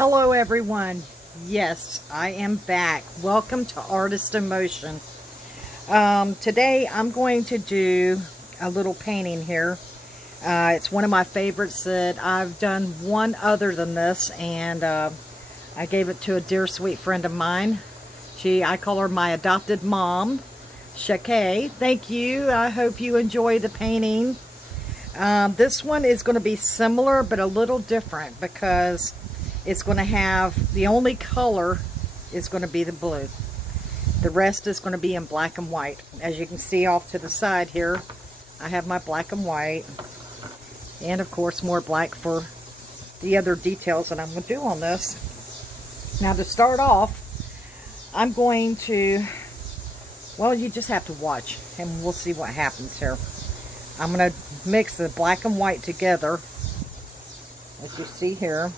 Hello everyone. Yes, I am back. Welcome to Artist in Motion. Today I'm going to do a little painting here. It's one of my favorites that I've done one other than this, and I gave it to a dear sweet friend of mine. I call her my adopted mom, Shakay. Thank you. I hope you enjoy the painting. This one is going to be similar but a little different because it's going to have, the only color is going to be the blue. The rest is going to be in black and white. As you can see off to the side here, I have my black and white. And of course more black for the other details that I'm going to do on this. Now to start off, I'm going to, well, you just have to watch and we'll see what happens here. I'm going to mix the black and white together, as you see here.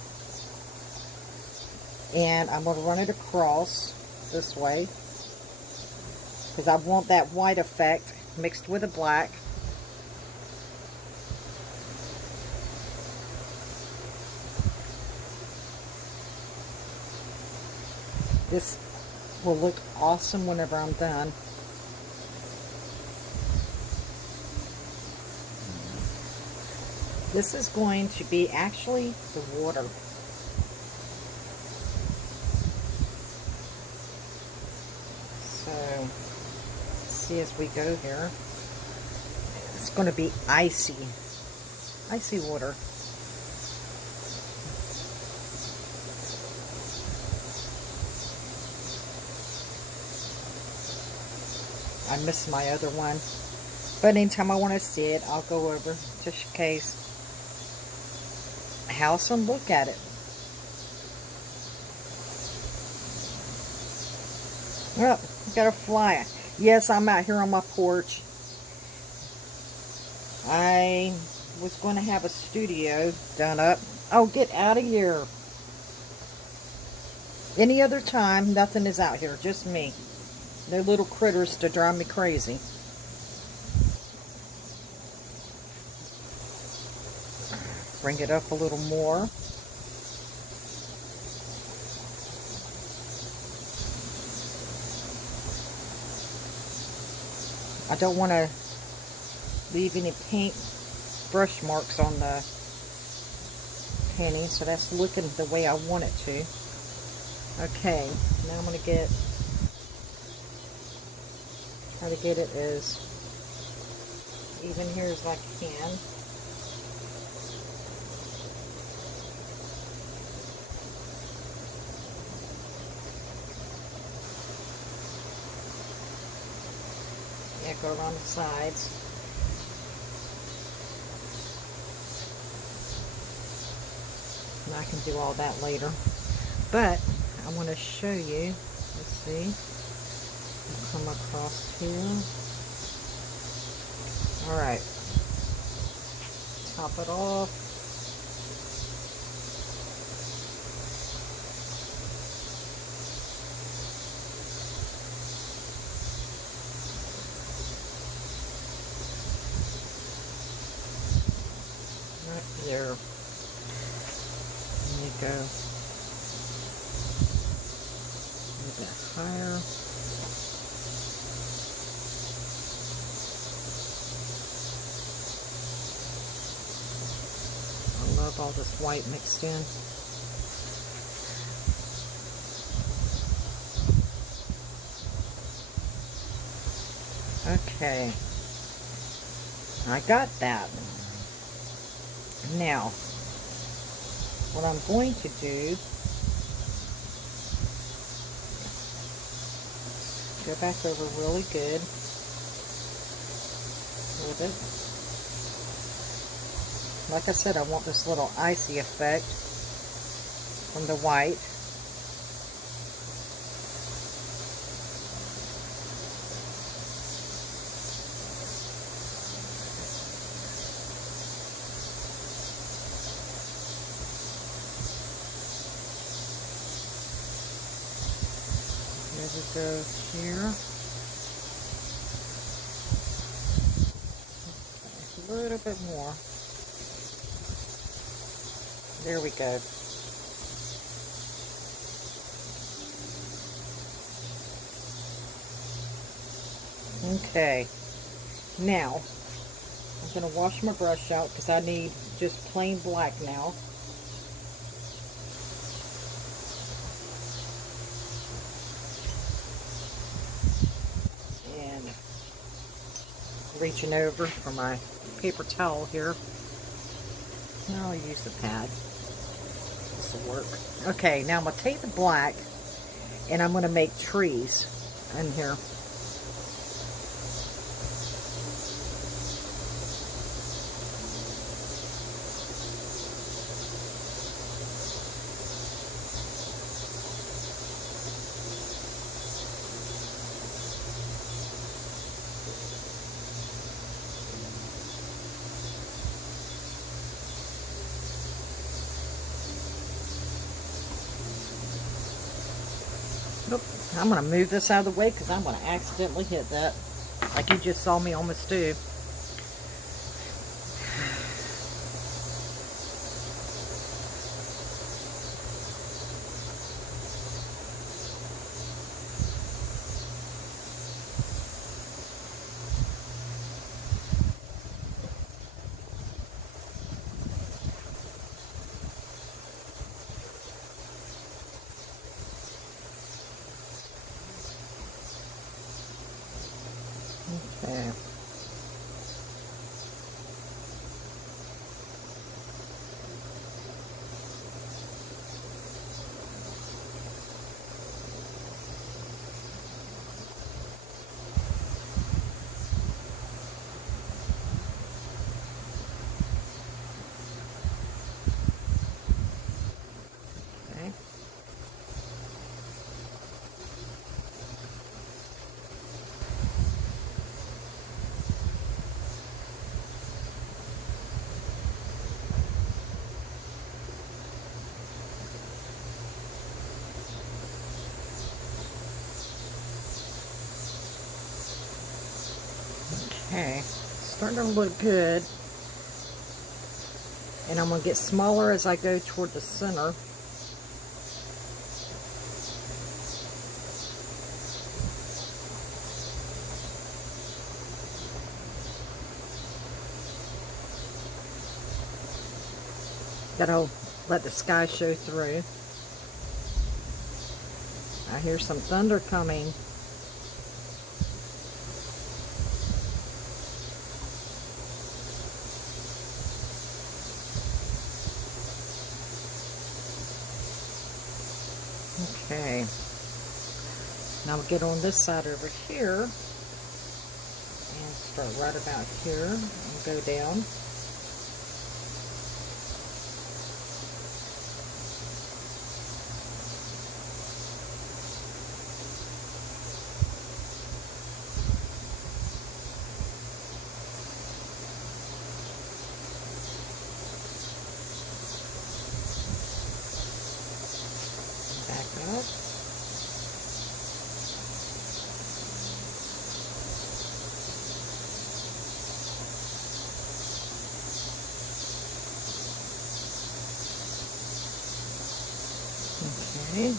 And I'm going to run it across this way because I want that white effect mixed with the black. This will look awesome whenever I'm done. This is going to be actually the water. So, see as we go here, it's going to be icy water. I missed my other one, but anytime I want to see it, I'll go over to Shakay's house and look at it. Oh, got a fly. Yes, I'm out here on my porch. I was going to have a studio done up. Oh, get out of here. Any other time, nothing is out here, just me. No little critters to drive me crazy. Bring it up a little more. I don't want to leave any paint brush marks on the painting, so that's looking the way I want it to. Okay, now I'm going to try to get it as even here as I can. Yeah, go around the sides. And I can do all that later. But I want to show you, let's see, I'll come across here. Alright. Top it off. There. There you go. A little bit higher. I love all this white mixed in. Okay. I got that. Now, what I'm going to do, go back over really good with it. Like I said, I want this little icy effect from the white. There we go here. A little bit more. There we go. Okay, now I'm going to wash my brush out because I need just plain black now. And reaching over for my paper towel here. I'll use the pad. This will work. Okay, now I'm going to take the black and I'm going to make trees in here. Nope. I'm going to move this out of the way because I'm going to accidentally hit that, like you just saw me almost do. Okay. Okay. Okay, starting to look good. And I'm going to get smaller as I go toward the center. Gotta let the sky show through. I hear some thunder coming. Okay, now we'll get on this side over here and start right about here and go down. Back up. Okay,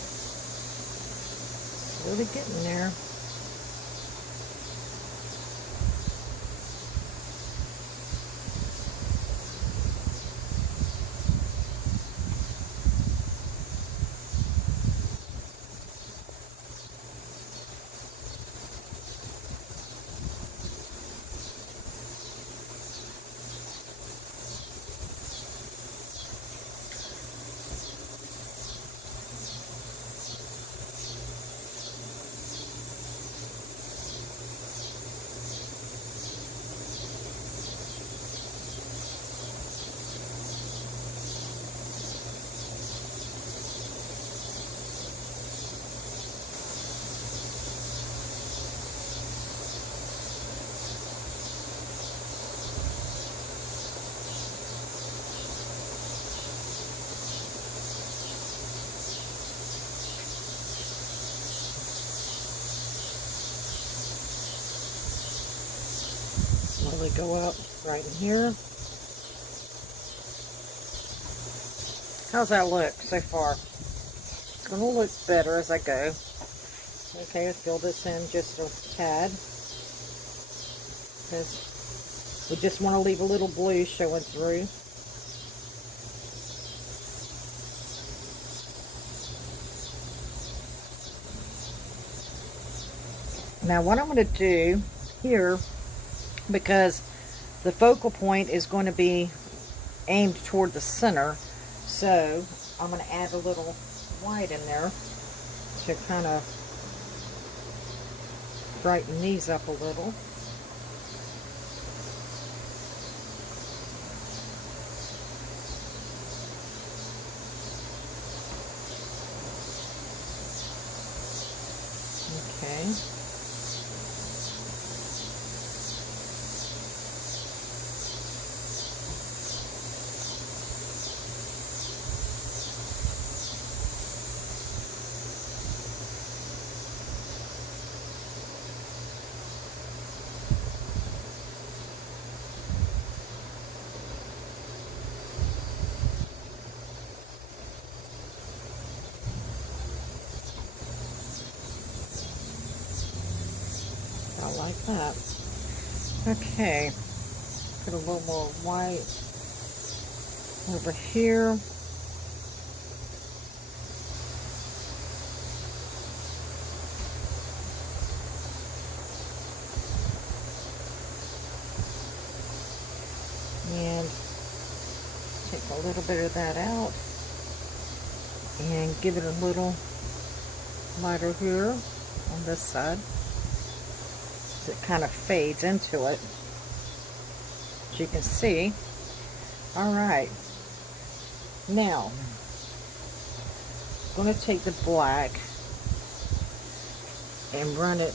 slowly getting there. Slowly go up right in here. How's that look so far? It's going to look better as I go. Okay, let's fill this in just a tad. because we just want to leave a little blue showing through. Now what I'm going to do here, because the focal point is going to be aimed toward the center, so I'm going to add a little white in there to kind of brighten these up a little. Okay. I like that. Okay, put a little more white over here. And take a little bit of that out and give it a little lighter here on this side. It kind of fades into it, as you can see. Alright, now I'm going to take the black and run it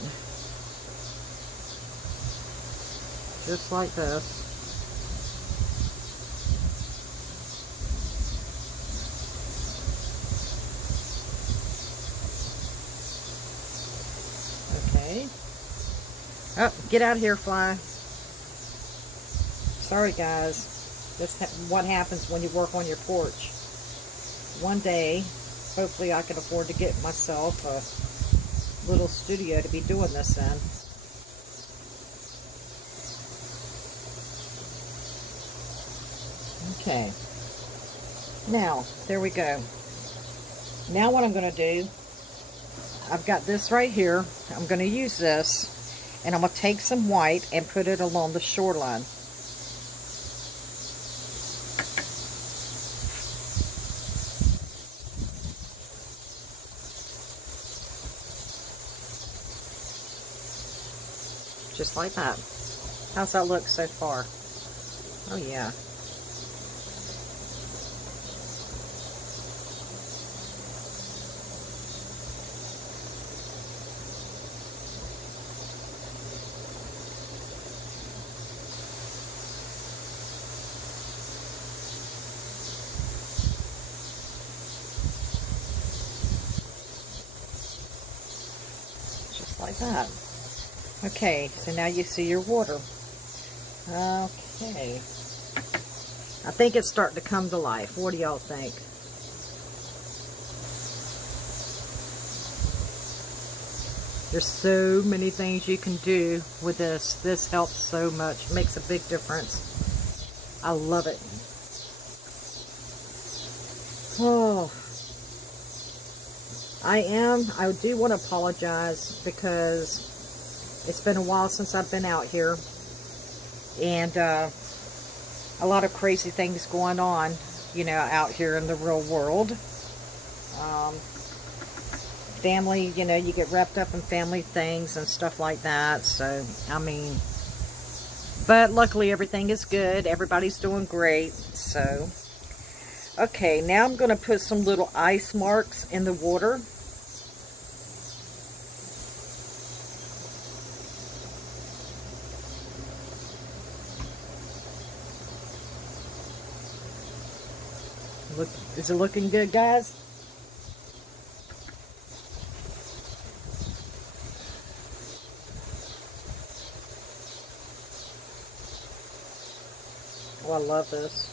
just like this. Okay. Oh, get out of here, fly. Sorry, guys. This is what happens when you work on your porch. One day, hopefully I can afford to get myself a little studio to be doing this in. Okay. Now, there we go. Now what I'm going to do, I've got this right here. I'm going to use this. And I'm going to take some white and put it along the shoreline. Just like that. How's that look so far? Oh yeah. Like that. Okay, so now you see your water. Okay. I think it's starting to come to life. What do y'all think? There's so many things you can do with this. This helps so much. Makes a big difference. I love it. Oh. I do want to apologize because it's been a while since I've been out here, and a lot of crazy things going on, you know, out here in the real world. Family, you know, you get wrapped up in family things and stuff like that, so, I mean, but luckily everything is good. Everybody's doing great, so. Okay, now I'm going to put some little ice marks in the water. Look, is it looking good, guys? Oh, I love this.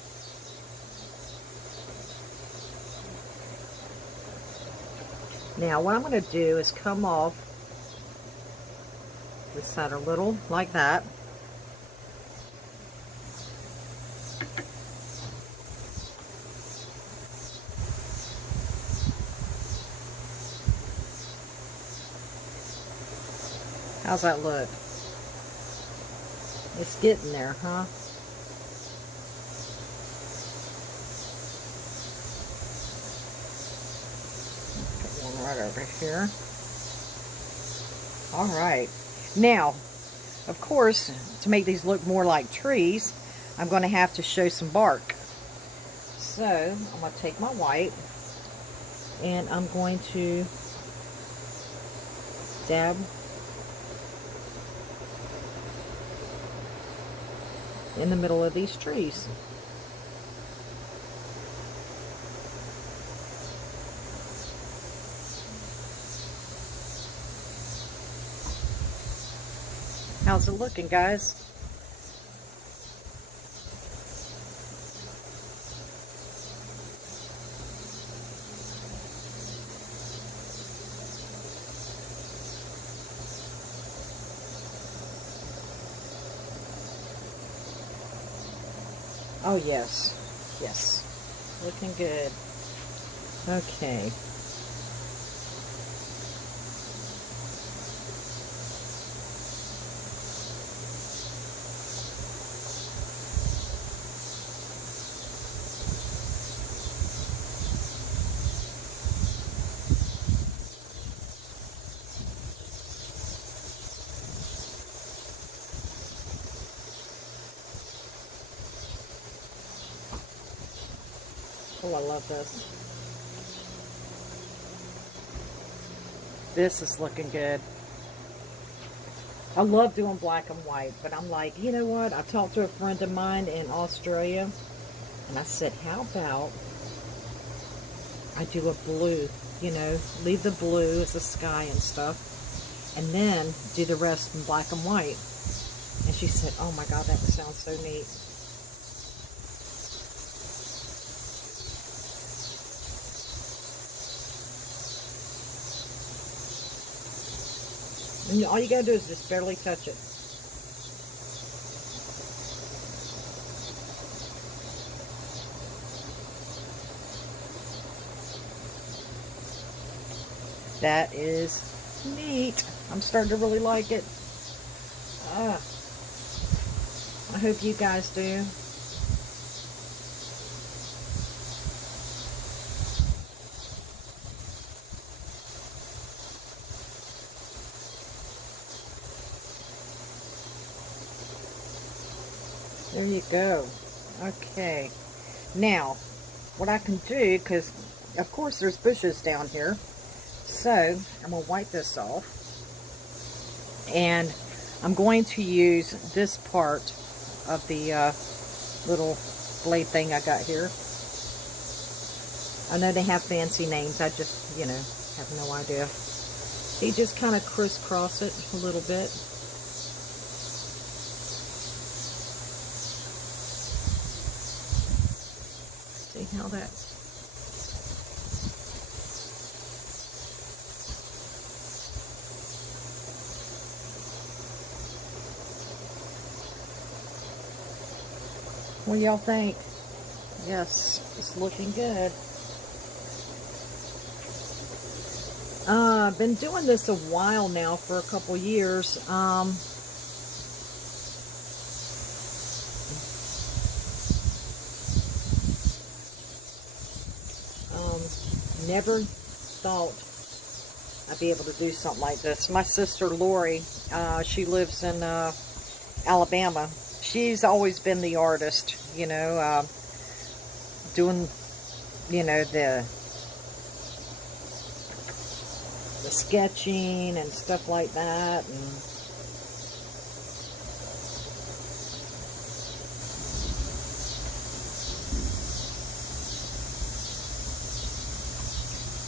Now, what I'm going to do is come off this side a little, like that. How's that look? It's getting there, huh? Put one right over here. Alright. Now, of course, to make these look more like trees, I'm going to have to show some bark. So, I'm going to take my white and I'm going to dab in the middle of these trees. How's it looking, guys? Oh, yes. Yes. Looking good. Okay. Oh, I love this. This is looking good. I love doing black and white, but I'm like, you know what? I talked to a friend of mine in Australia, and I said, how about I do a blue, you know, leave the blue as the sky and stuff, and then do the rest in black and white. And she said, oh my God, that sounds so neat. And all you gotta do is just barely touch it. That is neat. I'm starting to really like it. I hope you guys do. There you go. Okay. Now, what I can do, because of course there's bushes down here, so I'm going to wipe this off. And I'm going to use this part of the little blade thing I got here. I know they have fancy names. I just, you know, have no idea. You just kind of crisscross it a little bit. See how that... What do y'all think? Yes, it's looking good. I've been doing this a while now, for a couple years. Never thought I'd be able to do something like this. My sister Lori, she lives in Alabama. She's always been the artist, you know, doing, you know, the sketching and stuff like that. And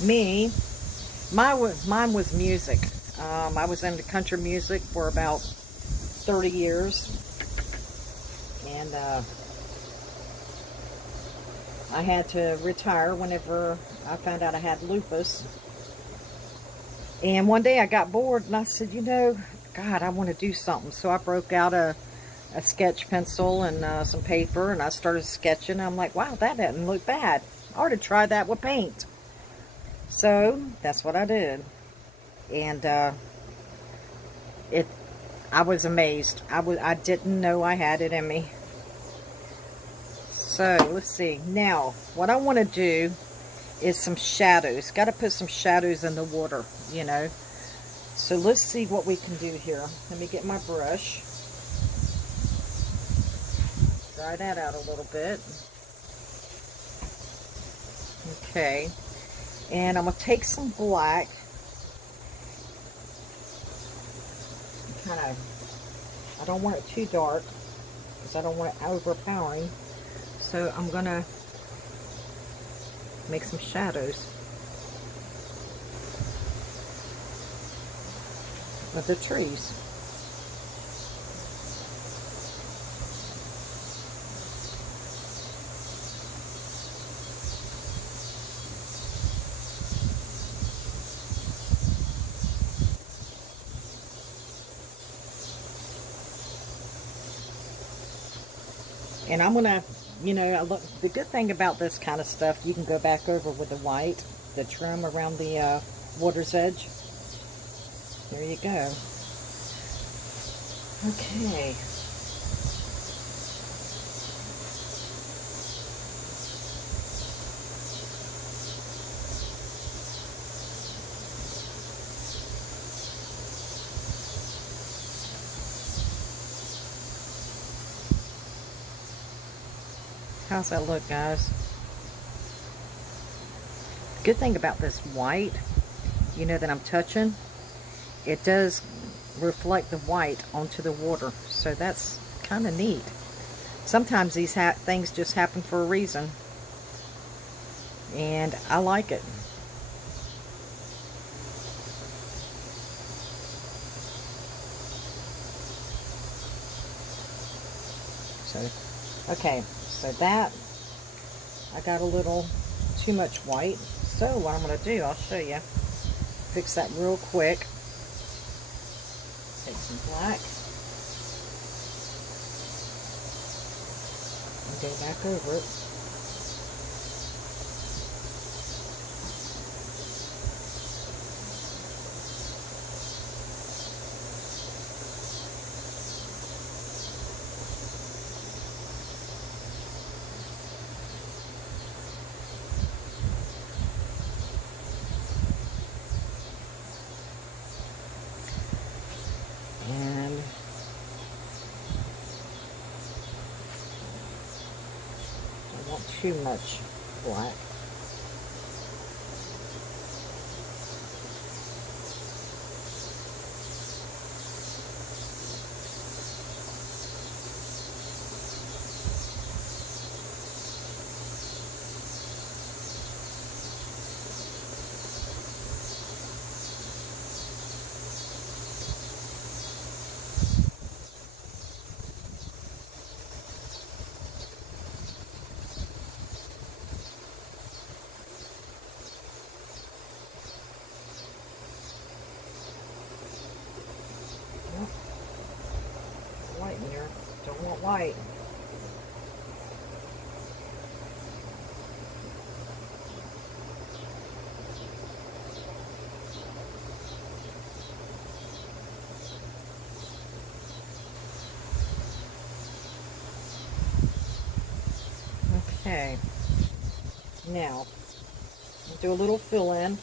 me, mine was music. I was into country music for about 30 years. And I had to retire whenever I found out I had lupus. And one day I got bored and I said, you know, God, I want to do something. So I broke out a sketch pencil and some paper, and I started sketching. I'm like, wow, that doesn't look bad. I ought to try that with paint. So that's what I did. And It, I was amazed. I didn't know I had it in me. So, let's see. Now, what I want to do is some shadows. Got to put some shadows in the water, you know. So, let's see what we can do here. Let me get my brush. Dry that out a little bit. Okay. And I'm going to take some black. Kind of, I don't want it too dark because I don't want it overpowering. So I'm going to make some shadows of the trees. And I'm going to, you know, look, the good thing about this kind of stuff, you can go back over with the white, the trim around the water's edge. There you go. Okay. How's that look, guys? Good thing about this white, you know, that I'm touching, it does reflect the white onto the water. So that's kind of neat. Sometimes these things just happen for a reason. And I like it. So, okay. So that, I got a little too much white. So what I'm going to do, I'll show you. Fix that real quick. Take some black. And go back over it. And I want too much black. White in here. Don't want white. Okay. Now, do a little fill in.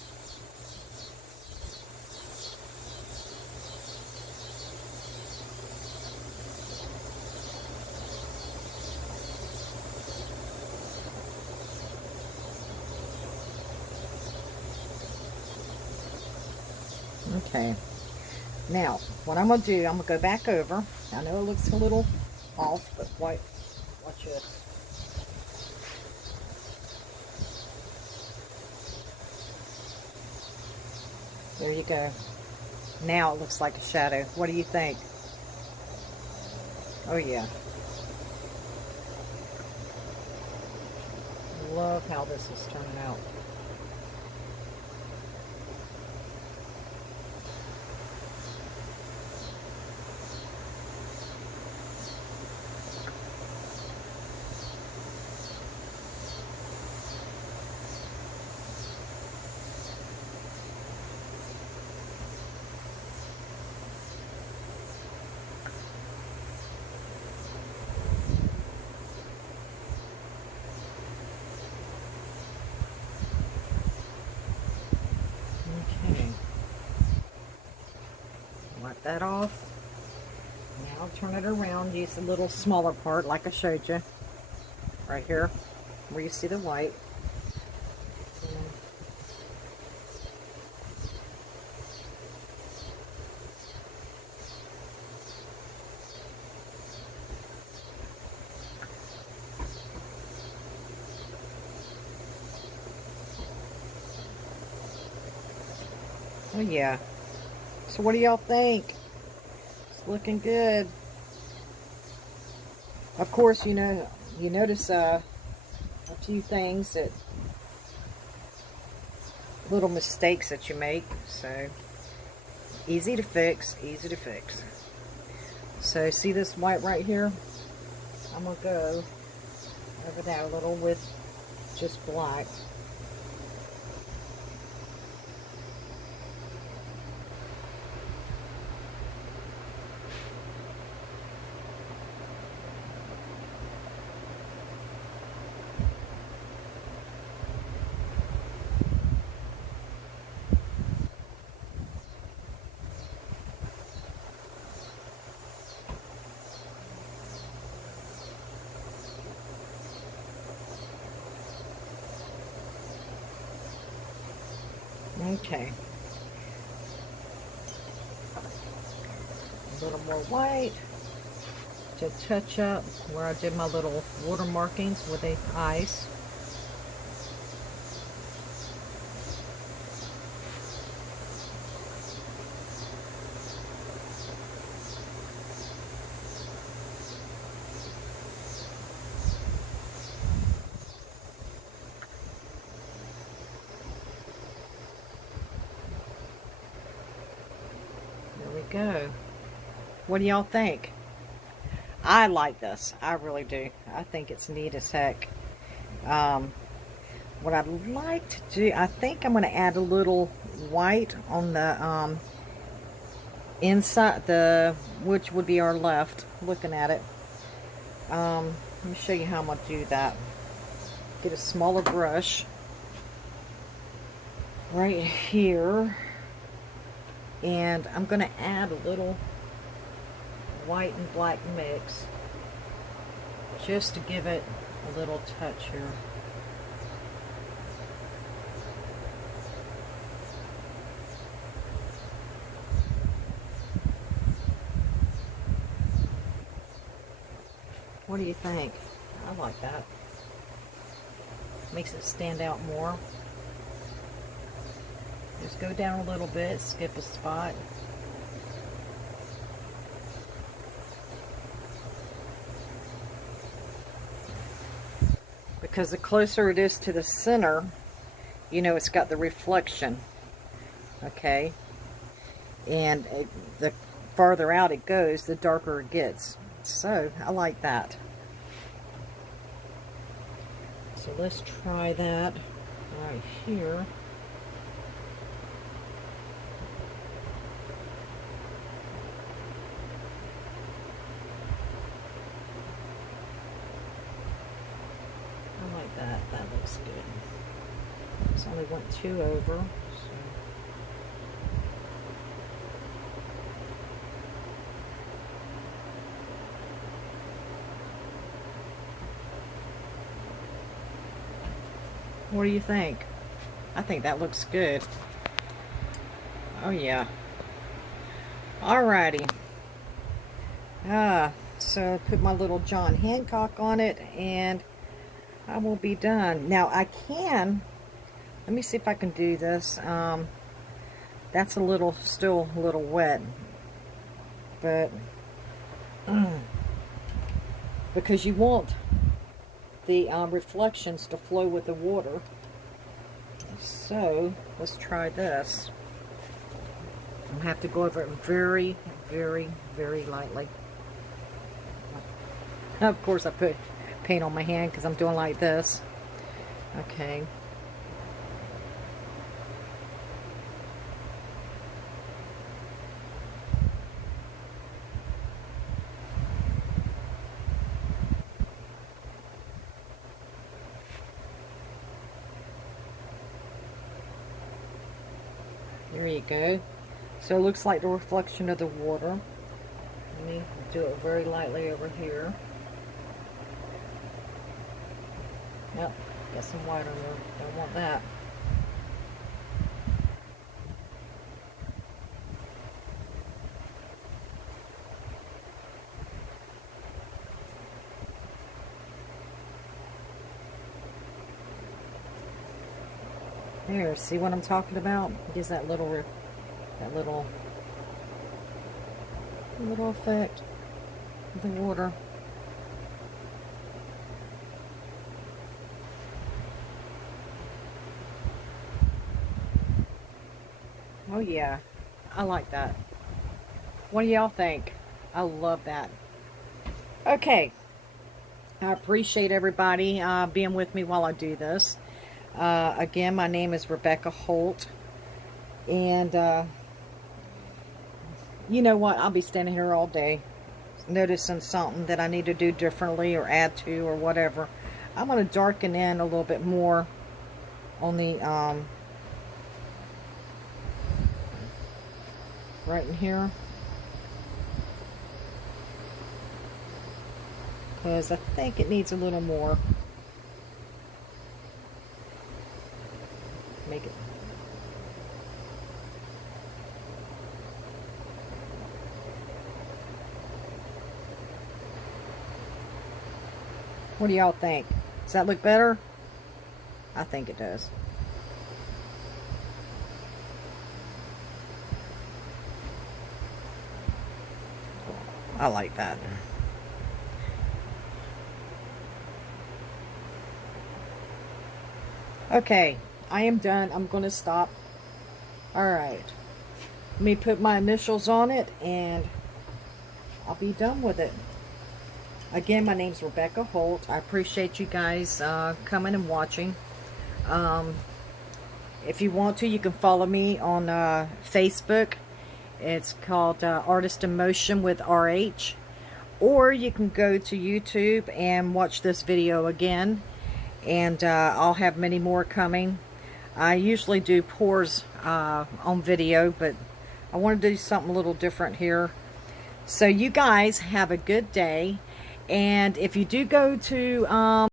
Okay, now what I'm going to do, I'm going to go back over. I know it looks a little off, but watch this. There you go. Now it looks like a shadow. What do you think? Oh yeah. Love how this is turning out. that off. Now I'll turn it around, use the little smaller part like I showed you. Right here, where you see the white. Oh yeah. So what do y'all think? It's looking good. Of course, you know, you notice a few things that little mistakes that you make. So easy to fix, easy to fix. So see this white right here? I'm gonna go over that a little with just black. Okay. A little more white to touch up where I did my little water markings with the ice. Go. What do y'all think? I like this. I really do. I think it's neat as heck. What I'd like to do, I think I'm going to add a little white on the inside, which would be our left, looking at it. Let me show you how I'm going to do that. Get a smaller brush right here. And I'm going to add a little white and black mix just to give it a little touch here. What do you think? I like that. Makes it stand out more. Just go down a little bit, skip a spot. Because the closer it is to the center, you know it's got the reflection. Okay? And the farther out it goes, the darker it gets. So, I like that. So let's try that right here. That looks good. It's only went 2 over. So. What do you think? I think that looks good. Oh yeah. Alrighty. So put my little John Hancock on it and I will be done. Now I can, let me see if I can do this. That's still a little wet, but because you want the reflections to flow with the water. So let's try this. I'm gonna have to go over it very, very, very lightly. Of course I put paint on my hand because I'm doing like this. Okay. There you go. So it looks like the reflection of the water. Let me do it very lightly over here. Yep, got some white on there. Don't want that. There, see what I'm talking about? It gives that little effect of the water. Oh yeah, I like that. What do y'all think? I love that. Okay, I appreciate everybody being with me while I do this. Again, my name is Rebecca Holt, and you know what? I'll be standing here all day noticing something that I need to do differently or add to or whatever. I'm going to darken in a little bit more on the right in here, because I think it needs a little more. Make it. What do y'all think? Does that look better? I think it does. I like that. Okay, I am done. I'm going to stop. Alright. Let me put my initials on it and I'll be done with it. Again, my name's Rebecca Holt. I appreciate you guys coming and watching. If you want to, you can follow me on Facebook. It's called Artist in Motion with RH. Or you can go to YouTube and watch this video again. And I'll have many more coming. I usually do pours on video, but I want to do something a little different here. So you guys have a good day. And if you do go to